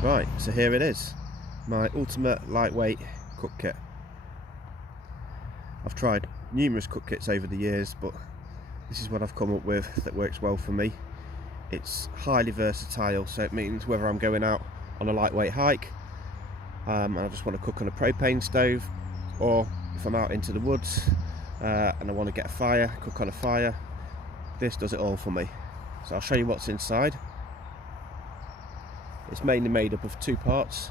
Right, so here it is, my ultimate lightweight cook kit. I've tried numerous cook kits over the years, but this is what I've come up with that works well for me. It's highly versatile, so it means whether I'm going out on a lightweight hike and I just want to cook on a propane stove, or if I'm out into the woods and I want to get a fire, cook on a fire, this does it all for me. So I'll show you what's inside. It's mainly made up of two parts.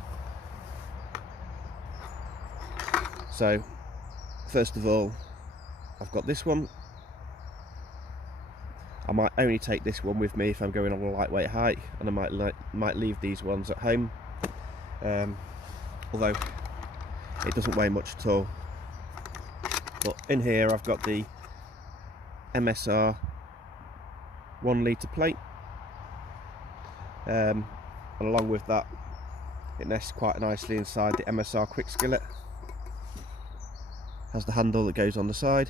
So first of all, I've got this one. I might only take this one with me if I'm going on a lightweight hike, and I might leave these ones at home, although it doesn't weigh much at all. But in here I've got the MSR 1 litre plate, and along with that it nests quite nicely inside the MSR quick skillet. Has the handle that goes on the side.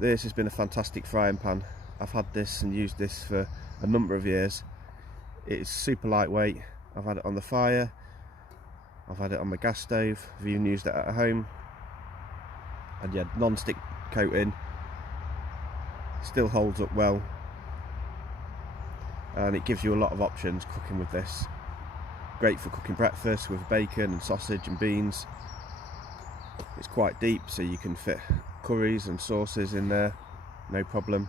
This has been a fantastic frying pan. I've had this and used this for a number of years. It's super lightweight. I've had it on the fire, I've had it on my gas stove, I've even used it at home, and yeah, non-stick coating, still holds up well, and it gives you a lot of options cooking with this. Great for cooking breakfast with bacon and sausage and beans. It's quite deep, so you can fit curries and sauces in there, no problem,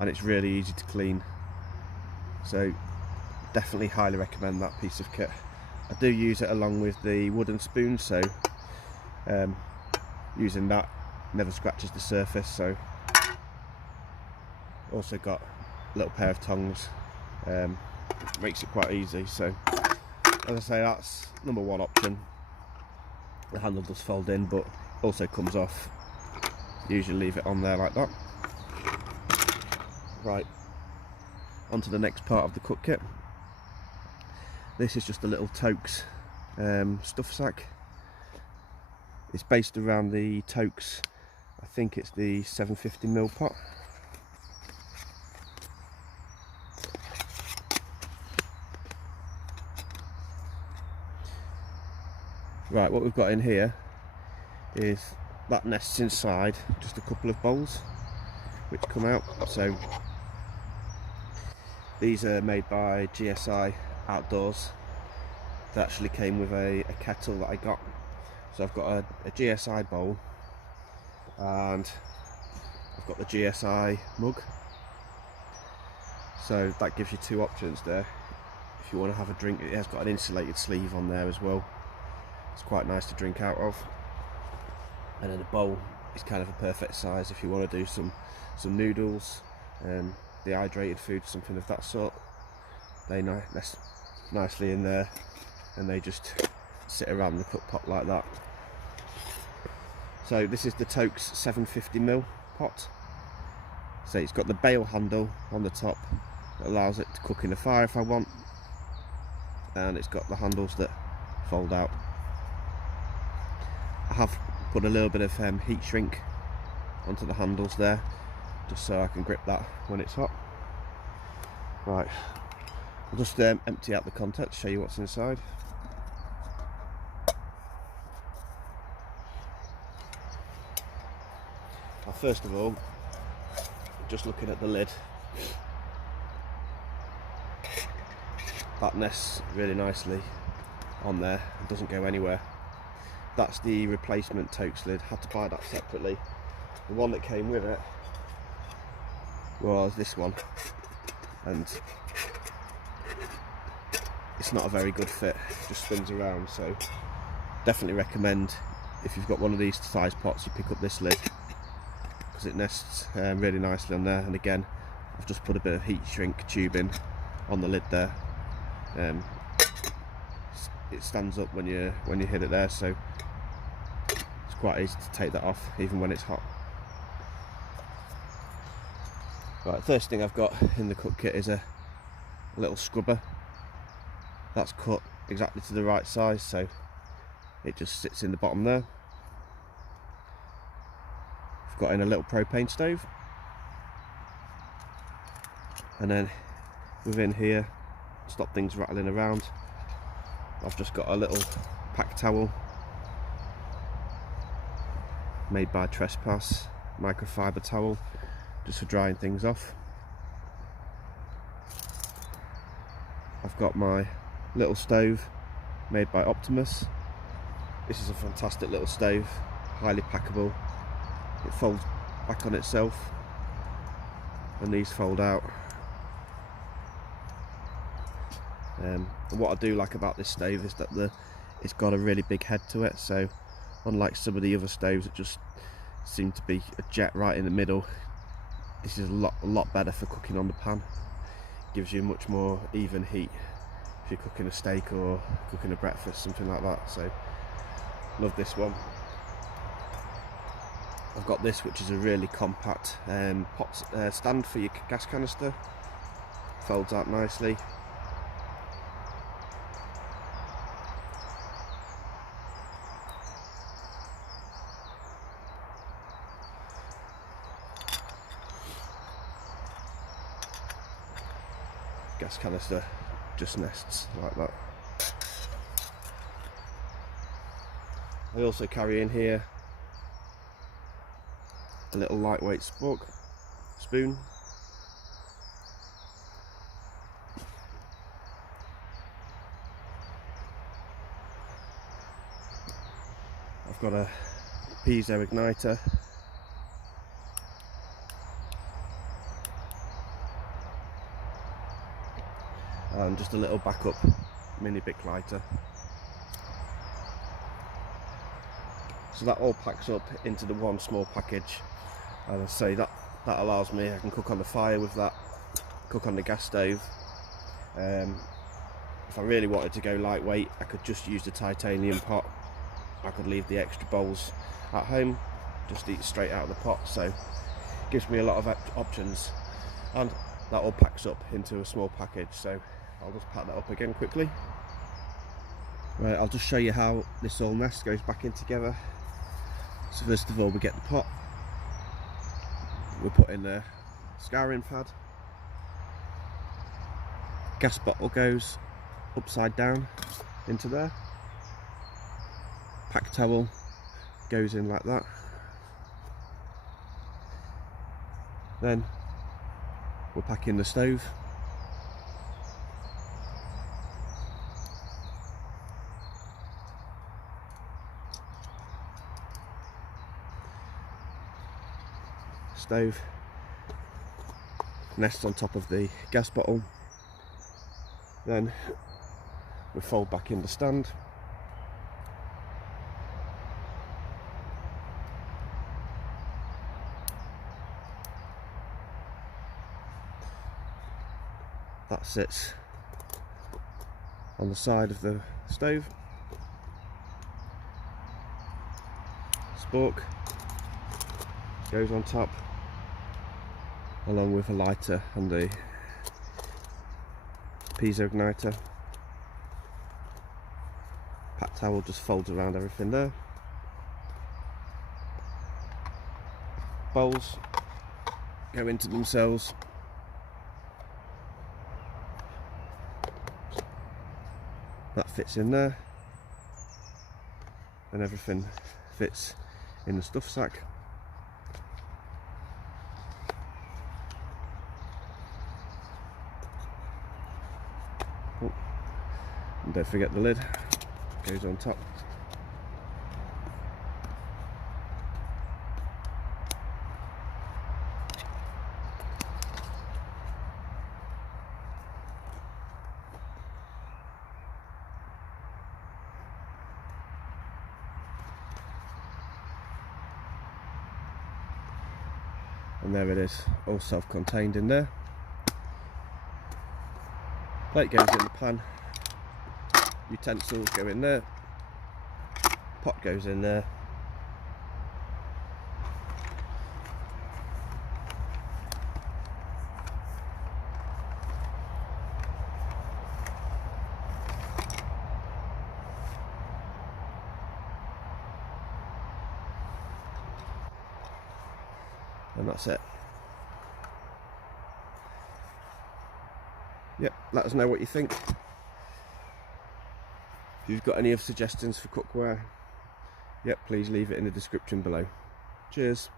and it's really easy to clean. So definitely highly recommend that piece of kit. I do use it along with the wooden spoon, so using that never scratches the surface. So also got a little pair of tongs, makes it quite easy. So as I say, that's number one option. The handle does fold in, but also comes off. Usually leave it on there like that. Right, on to the next part of the cook kit. This is just a little Tokes stuff sack. It's based around the Tokes, I think it's the 750ml pot. Right, what we've got in here is that nests inside just a couple of bowls which come out. So these are made by GSI Outdoors. They actually came with a kettle that I got. So I've got a GSI bowl, and I've got the GSI mug. So that gives you two options there. If you want to have a drink, it has got an insulated sleeve on there as well. It's quite nice to drink out of. And then the bowl is kind of a perfect size if you want to do some noodles, dehydrated food, something of that sort. They nest nicely in there, and they just sit around the cook pot like that. So this is the Tokes 750ml pot. So it's got the bail handle on the top that allows it to cook in the fire if I want, and it's got the handles that fold out. I have put a little bit of heat shrink onto the handles there, just so I can grip that when it's hot. Right, I'll just empty out the contents, show you what's inside. Well, first of all, just looking at the lid, that nests really nicely on there, it doesn't go anywhere. That's the replacement Tokes lid, had to buy that separately. The one that came with it was this one, and it's not a very good fit, it just spins around. So definitely recommend, if you've got one of these size pots, you pick up this lid, because it nests really nicely on there. And again, I've just put a bit of heat shrink tubing on the lid there. It stands up when you hit it there, so it's quite easy to take that off even when it's hot. Right, first thing I've got in the cook kit is a little scrubber. That's cut exactly to the right size, so it just sits in the bottom there. I've got in a little propane stove, and then within here stop things rattling around. I've just got a little pack towel made by Trespass, microfiber towel, just for drying things off. I've got my little stove made by Optimus. This is a fantastic little stove, highly packable. It folds back on itself and these fold out. And what I do like about this stove is that it's got a really big head to it, so unlike some of the other stoves that just seem to be a jet right in the middle, this is a lot better for cooking on the pan. Gives you much more even heat if you're cooking a steak or cooking a breakfast, something like that. So love this one. I've got this, which is a really compact stand for your gas canister. Folds out nicely. Gas canister just nests like that. I also carry in here a little lightweight spoon. I've got a piezo igniter. And just a little backup mini Bic lighter. So that all packs up into the one small package. As I say, that allows me, I can cook on the fire with that, cook on the gas stove. If I really wanted to go lightweight, I could just use the titanium pot. I could leave the extra bowls at home, just eat straight out of the pot. So it gives me a lot of options, and that all packs up into a small package. So I'll just pack that up again quickly. Right, I'll just show you how this all nest goes back in together. So first of all, we get the pot. We'll put in the scouring pad. Gas bottle goes upside down into there. Pack towel goes in like that. Then we'll pack in the stove. Stove nests on top of the gas bottle. Then we fold back in the stand. That sits on the side of the stove. Spork goes on top, along with a lighter and the piezo igniter. Pack towel just folds around everything there. Bowls go into themselves. That fits in there, and everything fits in the stuff sack. Oh, and don't forget the lid goes on top. And there it is, all self-contained in there. Plate goes in the pan, utensils go in there, pot goes in there. And that's it. Yep. let us know what you think. If you've got any other suggestions for cookware, yep, please leave it in the description below. Cheers.